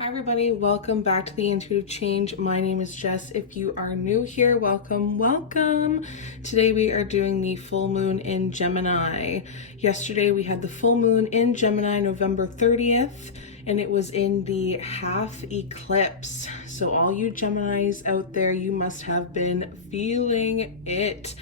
Hi everybody, welcome back to the Intuitive Change. My name is Jess. If you are new here, welcome. Today we are doing the full moon in Gemini. Yesterday we had the full moon in Gemini, November 30th, and it was in the half eclipse. So all you Geminis out there, you must have been feeling it.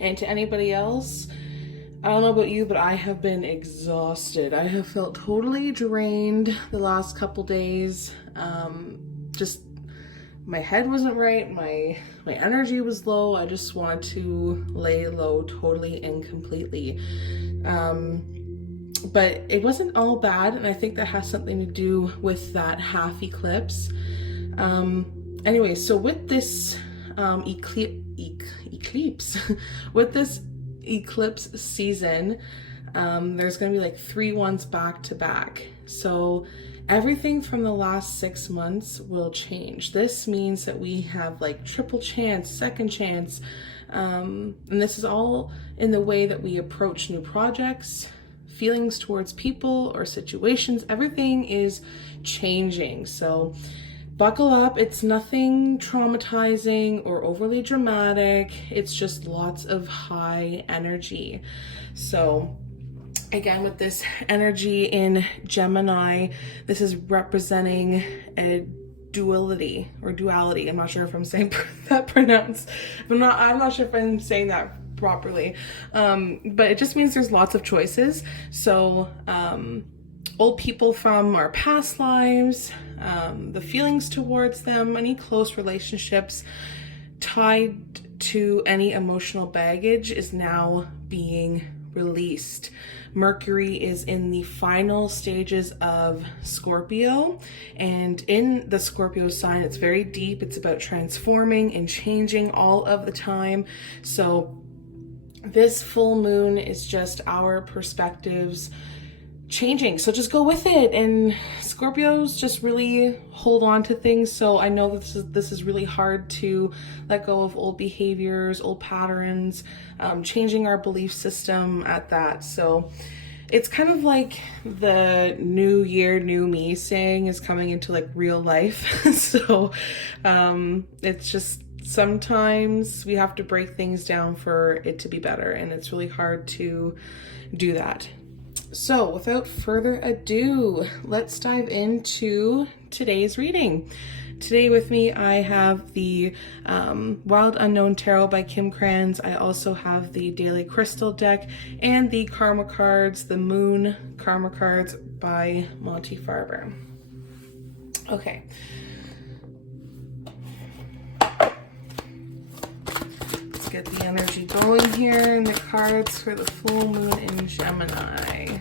And to anybody else, I don't know about you, but I have been exhausted. I have felt totally drained the last couple days. Just my head wasn't right. My energy was low. I just wanted to lay low totally and completely. But it wasn't all bad, and I think that has something to do with that half eclipse. Anyway, so with this eclipse, with this eclipse season, there's gonna be like 3 ones back to back. So everything from the last 6 months will change. This means that we have like triple chance, second chance, and this is all in the way that we approach new projects, feelings towards people or situations. Everything is changing. So buckle up. It's nothing traumatizing or overly dramatic. It's just lots of high energy. So again, with this energy in Gemini, this is representing a duality. I'm not sure if I'm saying that pronounced. I'm not sure if I'm saying that properly. But it just means there's lots of choices. So old people from our past lives, the feelings towards them, any close relationships tied to any emotional baggage is now being released. Mercury is in the final stages of Scorpio, and in the Scorpio sign, it's very deep. It's about transforming and changing all of the time. So this full moon is just our perspectives changing, so just go with it. And Scorpios just really hold on to things, so I know this is really hard to let go of old behaviors, old patterns, changing our belief system at that. So it's kind of like the new year, new me saying is coming into like real life. So it's just sometimes we have to break things down for it to be better, and it's really hard to do that. So without further ado, let's dive into today's reading. Today with me, I have the Wild Unknown Tarot by Kim Krans. I also have the Daily Crystal deck and the Karma cards, the Moon Karma cards by Monty Farber. Okay. Let's get the energy going here and the cards for the full moon in Gemini.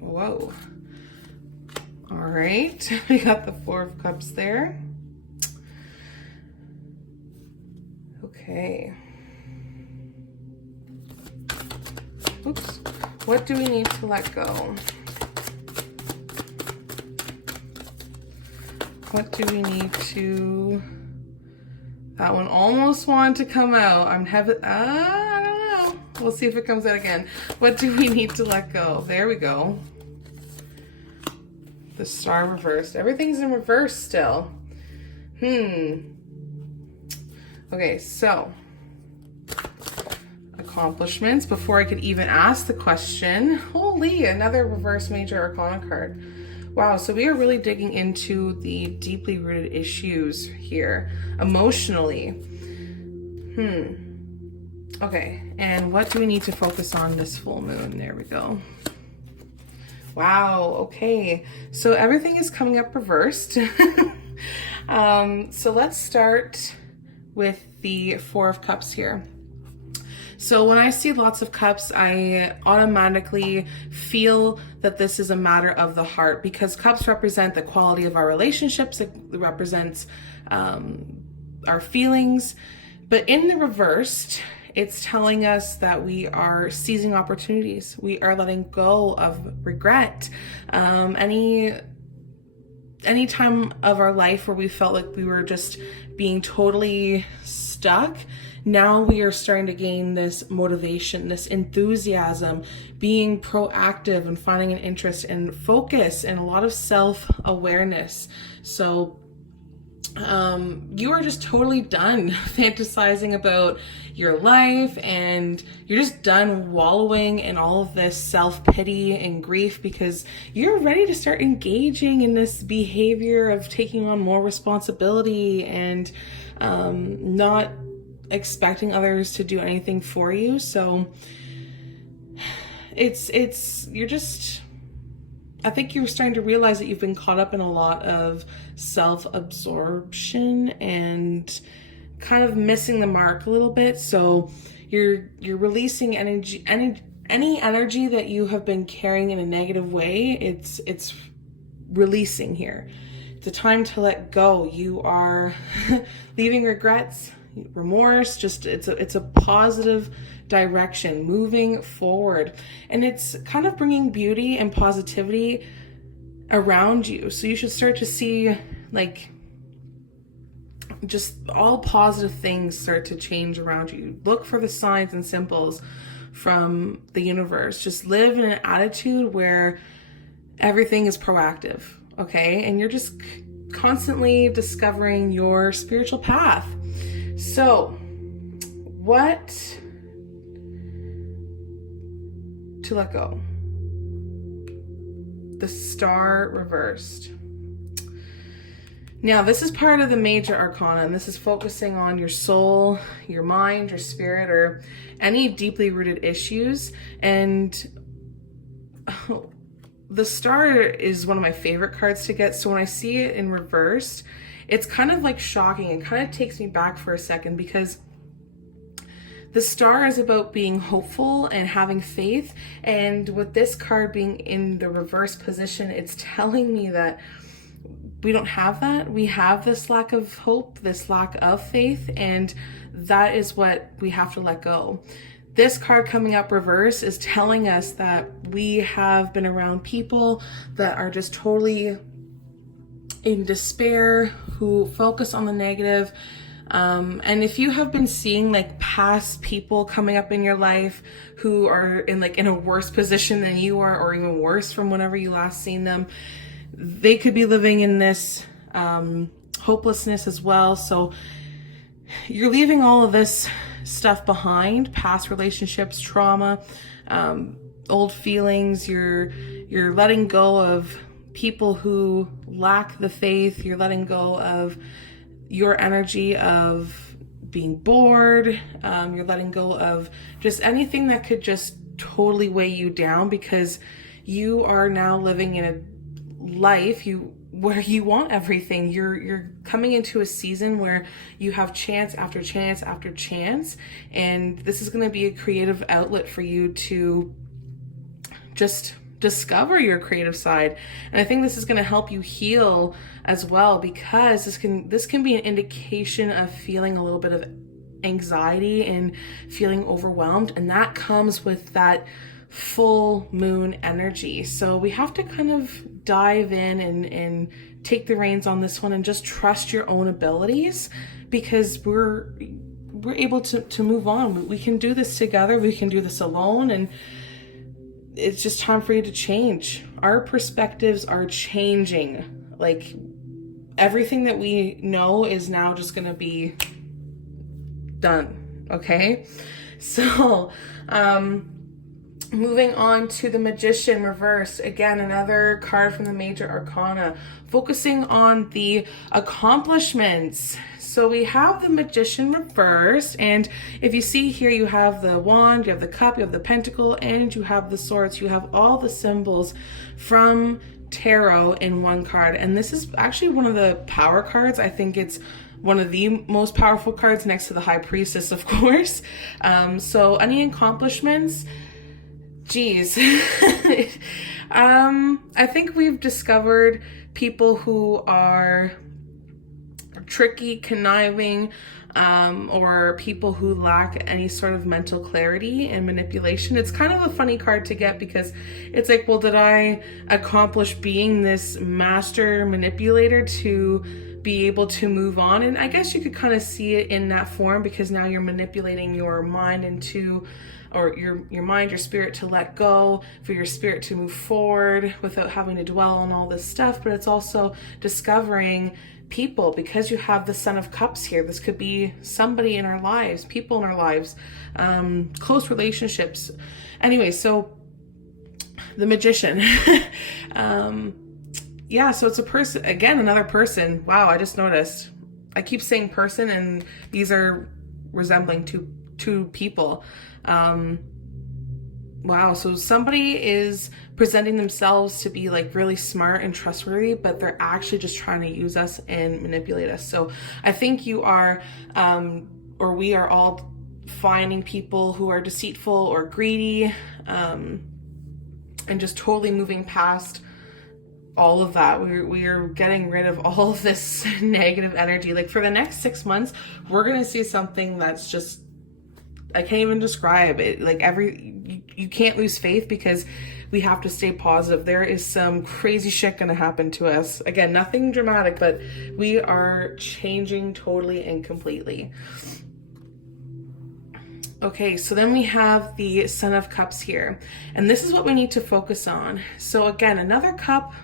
Whoa. All right, we got the 4 of Cups there. Okay. Oops. What do we need to let go? What do we need to... That one almost wanted to come out. I'm having... I don't know. We'll see if it comes out again. What do we need to let go? There we go. The Star reversed. Everything's in reverse still. Okay, so accomplishments. Before I could even ask the question, holy, another reverse Major Arcana card. Wow, so we are really digging into the deeply rooted issues here, emotionally. Okay, and what do we need to focus on this full moon? There we go. Wow, okay, so everything is coming up reversed. So let's start with the 4 of Cups here. So when I see lots of cups, I automatically feel that this is a matter of the heart, because cups represent the quality of our relationships. It represents our feelings. But in the reversed, it's telling us that we are seizing opportunities. We are letting go of regret. Any time of our life where we felt like we were just being totally stuck, now we are starting to gain this motivation, this enthusiasm, being proactive and finding an interest and focus and a lot of self-awareness. So you are just totally done fantasizing about your life, and you're just done wallowing in all of this self-pity and grief, because you're ready to start engaging in this behavior of taking on more responsibility and not expecting others to do anything for you. So I think you're starting to realize that you've been caught up in a lot of self-absorption and kind of missing the mark a little bit. So you're releasing energy, any energy that you have been carrying in a negative way. It's releasing here. It's a time to let go. You are leaving regrets, remorse. It's a positive direction, moving forward, and it's kind of bringing beauty and positivity around you. So you should start to see like just all positive things start to change around you. Look for the signs and symbols from the universe. Just live in an attitude where everything is proactive, okay? And you're just constantly discovering your spiritual path. So what to let go? The Star reversed. Now, this is part of the major arcana, and this is focusing on your soul, your mind, your spirit, or any deeply rooted issues. And the Star is one of my favorite cards to get. So when I see it in reverse, it's kind of like shocking. It kind of takes me back for a second, because the Star is about being hopeful and having faith. And with this card being in the reverse position, it's telling me that we don't have that. We have this lack of hope, this lack of faith, and that is what we have to let go. This card coming up reverse is telling us that we have been around people that are just totally in despair, who focus on the negative. And if you have been seeing like past people coming up in your life who are in a worse position than you are, or even worse from whenever you last seen them, they could be living in this hopelessness as well. So you're leaving all of this stuff behind, past relationships, trauma, old feelings. You're letting go of people who lack the faith. You're letting go of your energy of being bored. You're letting go of just anything that could just totally weigh you down, because you are now living in a life where you want everything. You're coming into a season where you have chance after chance after chance, and this is going to be a creative outlet for you to just discover your creative side. And I think this is going to help you heal as well, because this can be an indication of feeling a little bit of anxiety and feeling overwhelmed, and that comes with that full moon energy. So we have to kind of dive in and take the reins on this one and just trust your own abilities, because we're able to move on. We can do this together. We can do this alone, and it's just time for you to change. Our perspectives are changing. Like, everything that we know is now just going to be done. Okay. So, moving on to the Magician reverse. Again, another card from the major arcana, focusing on the accomplishments. So we have the Magician reversed, and if you see here, you have the wand, you have the cup, you have the pentacle, and you have the swords. You have all the symbols from tarot in one card, and this is actually one of the power cards. I think it's one of the most powerful cards next to the High Priestess, of course. So any accomplishments, geez. I think we've discovered people who are tricky, conniving, or people who lack any sort of mental clarity and manipulation. It's kind of a funny card to get, because it's like, well, did I accomplish being this master manipulator to be able to move on. And I guess you could kind of see it in that form, because now you're manipulating your mind into, or your mind, your spirit, to let go, for your spirit to move forward without having to dwell on all this stuff. But it's also discovering people, because you have the Son of Cups here. This could be somebody in our lives, people in our lives, close relationships. Anyway, so the Magician. Yeah, so it's a person, again, another person. Wow, I just noticed. I keep saying person, and these are resembling two people. Wow, so somebody is presenting themselves to be like really smart and trustworthy, but they're actually just trying to use us and manipulate us. So I think you are, or we are all finding people who are deceitful or greedy, and just totally moving past all of that. We are getting rid of all of this negative energy. Like for the next 6 months, we're going to see something that's just, I can't even describe it. Like you can't lose faith, because we have to stay positive. There is some crazy shit going to happen to us. Again, nothing dramatic, but we are changing totally and completely. Okay, so then we have the Son of Cups here, and this is what we need to focus on. So again, another cup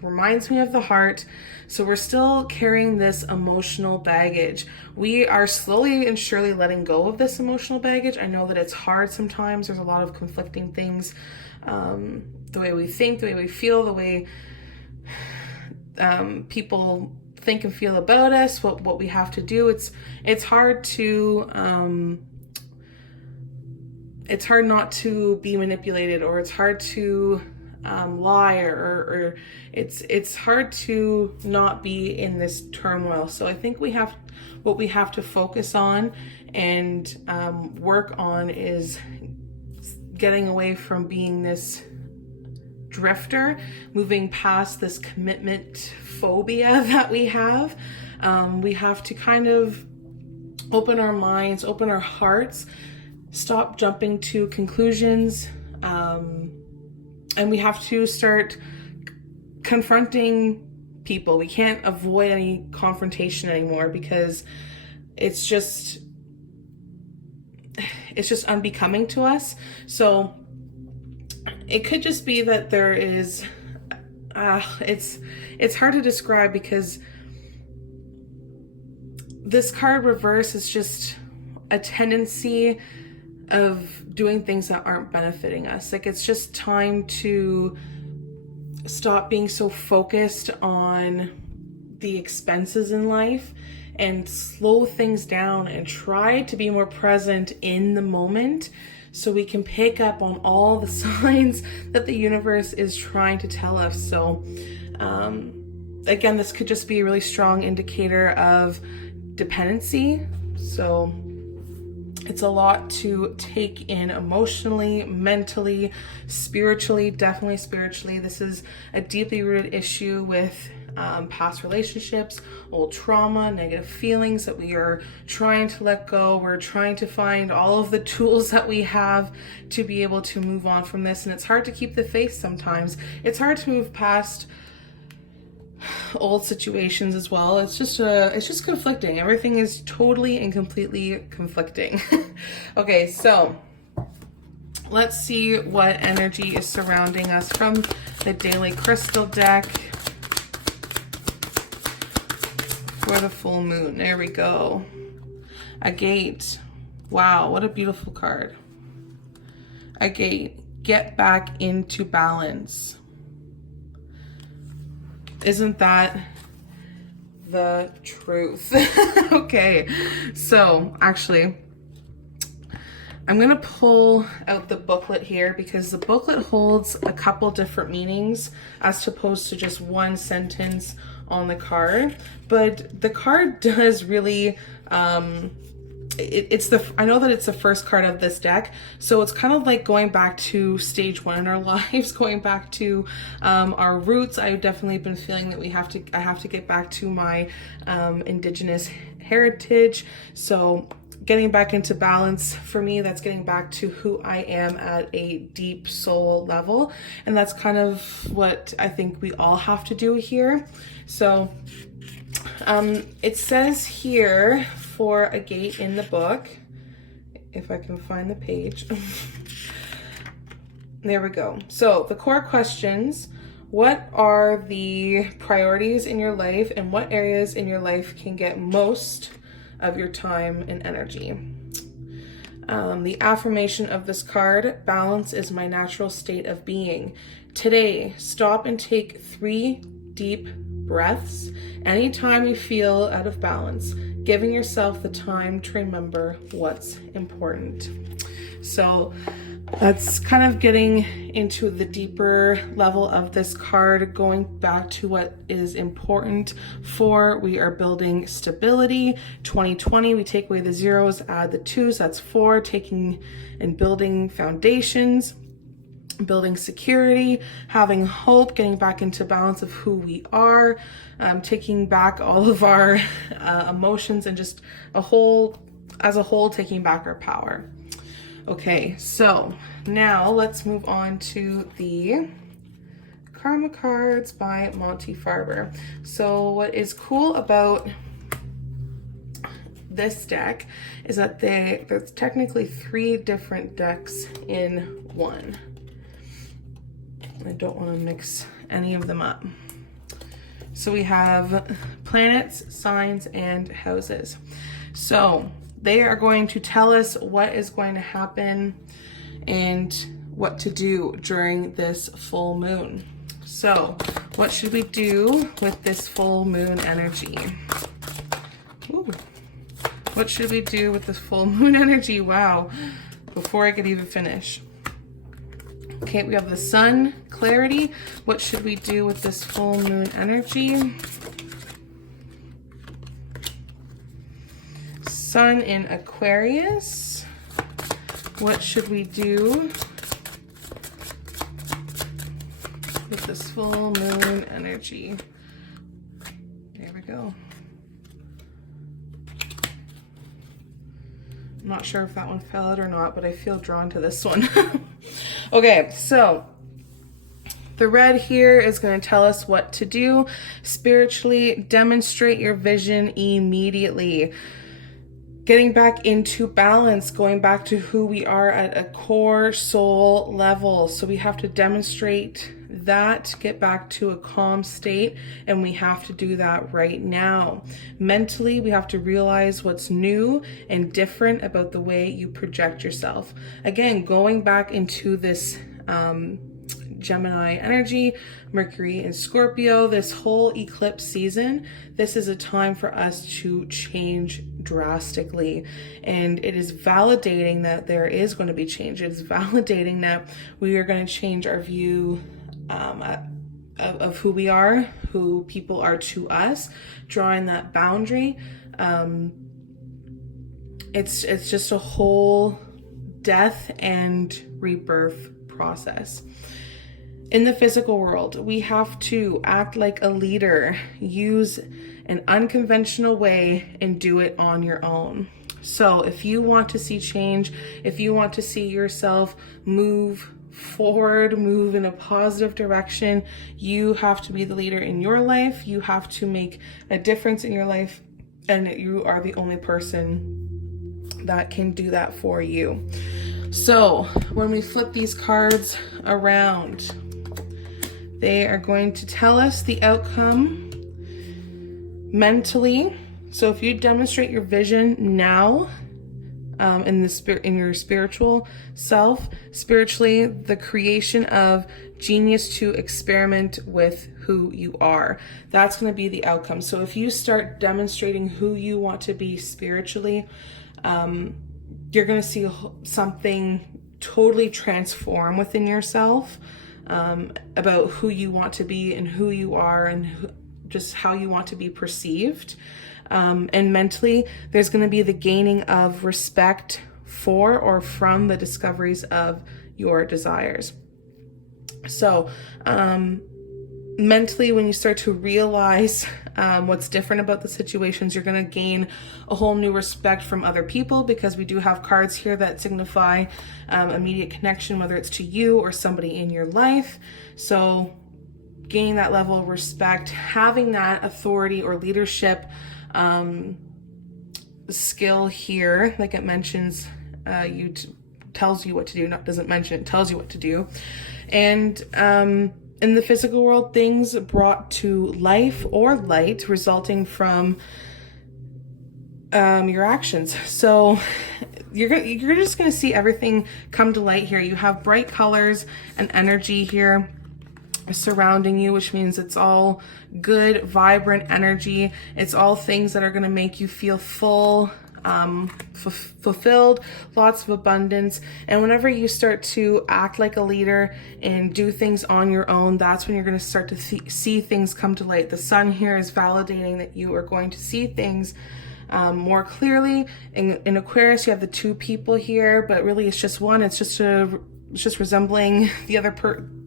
reminds me of the heart. So we're still carrying this emotional baggage. We are slowly and surely letting go of this emotional baggage. I know that it's hard sometimes. There's a lot of conflicting things. The way we think, the way we feel, the way people think and feel about us, what we have to do. It's hard to it's hard not to be manipulated, or it's hard to lie, or it's hard to not be in this turmoil. So I think what we have to focus on and work on is getting away from being this drifter, moving past this commitment phobia that we have. We have to kind of open our minds, open our hearts, stop jumping to conclusions, and we have to start confronting people. We can't avoid any confrontation anymore, because it's just unbecoming to us. So it could just be that there is it's hard to describe, because this card reverse is just a tendency of doing things that aren't benefiting us. Like, it's just time to stop being so focused on the expenses in life and slow things down and try to be more present in the moment, so we can pick up on all the signs that the universe is trying to tell us. So again, this could just be a really strong indicator of dependency. So it's a lot to take in emotionally, mentally, spiritually, definitely spiritually. This is a deeply rooted issue with past relationships, old trauma, negative feelings that we are trying to let go. We're trying to find all of the tools that we have to be able to move on from this. And it's hard to keep the faith sometimes. It's hard to move past old situations as well. It's just conflicting. Everything is totally and completely conflicting. Okay, so let's see what energy is surrounding us from the Daily Crystal deck for the full moon. There we go. A gate. Wow, what a beautiful card. A gate. Get back into balance. Isn't that the truth? Okay, so actually, I'm gonna pull out the booklet here, because the booklet holds a couple different meanings as opposed to just one sentence on the card. But the card does really, I know that it's the first card of this deck, so it's kind of like going back to stage one in our lives, going back to our roots. I've definitely been feeling that I have to get back to my indigenous heritage. So getting back into balance, for me, that's getting back to who I am at a deep soul level, and that's kind of what I think we all have to do here. So it says here for a gate in the book, if I can find the page. There we go. So the core questions: what are the priorities in your life, and what areas in your life can get most of your time and energy? The affirmation of this card: balance is my natural state of being. Today, stop and take 3 deep breaths anytime you feel out of balance, giving yourself the time to remember what's important. So that's kind of getting into the deeper level of this card, going back to what is important for. We are building stability. 2020, we take away the zeros, add the 2s, that's 4, taking and building foundations, building security, having hope, getting back into balance of who we are, taking back all of our emotions, and just as a whole, taking back our power. Okay, so now let's move on to the Karma cards by Monty Farber. So what is cool about this deck is that there's technically 3 different decks in one. I don't want to mix any of them up. So we have planets, signs, and houses. So they are going to tell us what is going to happen and what to do during this full moon. So what should we do with this full moon energy? Ooh. What should we do with this full moon energy? Wow, before I could even finish. Okay, we have the sun, clarity. What should we do with this full moon energy? Sun in Aquarius. What should we do with this full moon energy? There we go. I'm not sure if that one fell out or not, but I feel drawn to this one. Okay, so the red here is going to tell us what to do spiritually. Demonstrate your vision immediately. Getting back into balance, going back to who we are at a core soul level. So we have to demonstrate that, get back to a calm state, and we have to do that right now. Mentally, we have to realize what's new and different about the way you project yourself. Again, going back into this Gemini energy, Mercury and Scorpio, this whole eclipse season, this is a time for us to change drastically. And it is validating that there is going to be change. It is validating that we are going to change our view of who we are, who people are to us, drawing that boundary. It's just a whole death and rebirth process. In the physical world, we have to act like a leader, use an unconventional way, and do it on your own. So if you want to see change, if you want to see yourself move forward, move in a positive direction, you have to be the leader in your life. You have to make a difference in your life, and you are the only person that can do that for you. So when we flip these cards around, they are going to tell us the outcome mentally. So if you demonstrate your vision now, in your spiritual self, spiritually, the creation of genius to experiment with who you are, that's going to be the outcome. So if you start demonstrating who you want to be spiritually, you're going to see something totally transform within yourself, about who you want to be and who you are, and just how you want to be perceived. And mentally, there's going to be the gaining of respect for or from the discoveries of your desires. So mentally, when you start to realize what's different about the situations, you're going to gain a whole new respect from other people, because we do have cards here that signify immediate connection, whether it's to you or somebody in your life. So gain that level of respect, having that authority or leadership skill here, like it mentions, tells you what to do, not doesn't mention, it tells you what to do. And in the physical world, things brought to life or light resulting from your actions. So you're just gonna see everything come to light here. You have bright colors and energy here surrounding you, which means it's all good, vibrant energy. It's all things that are going to make you feel full, fulfilled, lots of abundance. And whenever you start to act like a leader and do things on your own, that's when you're going to start to see things come to light. The sun here is validating that you are going to see things more clearly. In Aquarius, you have the two people here, but really it's just one. It's just resembling the other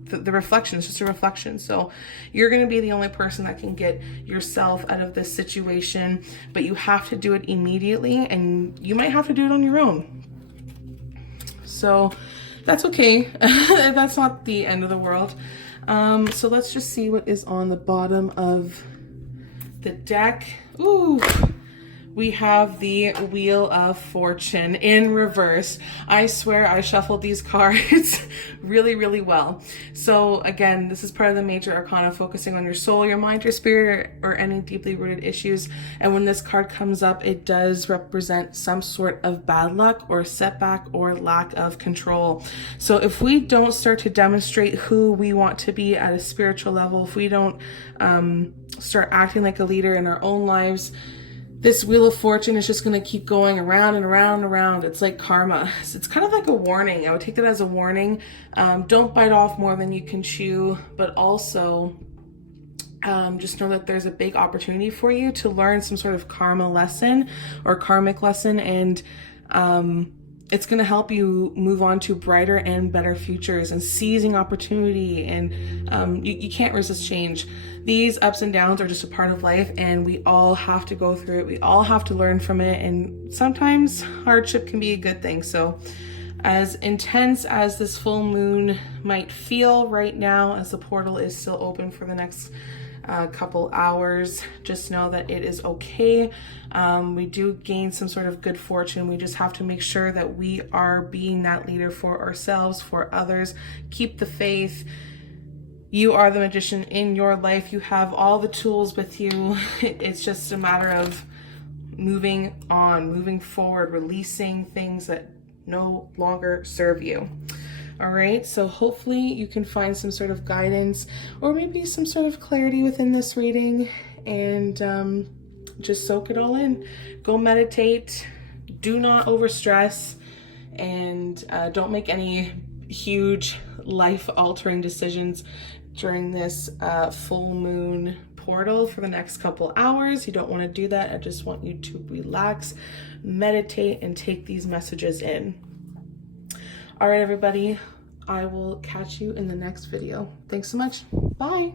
the reflection. It's just a reflection. So you're going to be the only person that can get yourself out of this situation, but you have to do it immediately, and you might have to do it on your own. So that's okay. That's not the end of the world. So let's just see what is on the bottom of the deck. Ooh. We have the Wheel of Fortune in reverse. I swear I shuffled these cards really, really well. So again, this is part of the major arcana, focusing on your soul, your mind, your spirit, or any deeply rooted issues. And when this card comes up, it does represent some sort of bad luck or setback or lack of control. So if we don't start to demonstrate who we want to be at a spiritual level, if we don't start acting like a leader in our own lives, this Wheel of Fortune is just going to keep going around and around and around. It's like karma. It's kind of like a warning. I would take that as a warning. Don't bite off more than you can chew, but also just know that there's a big opportunity for you to learn some sort of karma lesson or karmic lesson, and it's going to help you move on to brighter and better futures and seizing opportunity. And you can't resist change. These ups and downs are just a part of life, and we all have to go through it. We all have to learn from it. And sometimes hardship can be a good thing. So as intense as this full moon might feel right now, as the portal is still open for the next couple hours, just know that it is okay. We do gain some sort of good fortune. We just have to make sure that we are being that leader for ourselves, for others. Keep the faith. You are the magician in your life. You have all the tools with you. It's just a matter of moving on, moving forward, releasing things that no longer serve you. All right, so hopefully you can find some sort of guidance or maybe some sort of clarity within this reading, and just soak it all in. Go meditate. Do not overstress, and don't make any huge life-altering decisions during this full moon portal for the next couple hours. You don't want to do that. I just want you to relax, meditate, and take these messages in. All right, everybody, I will catch you in the next video. Thanks so much. Bye.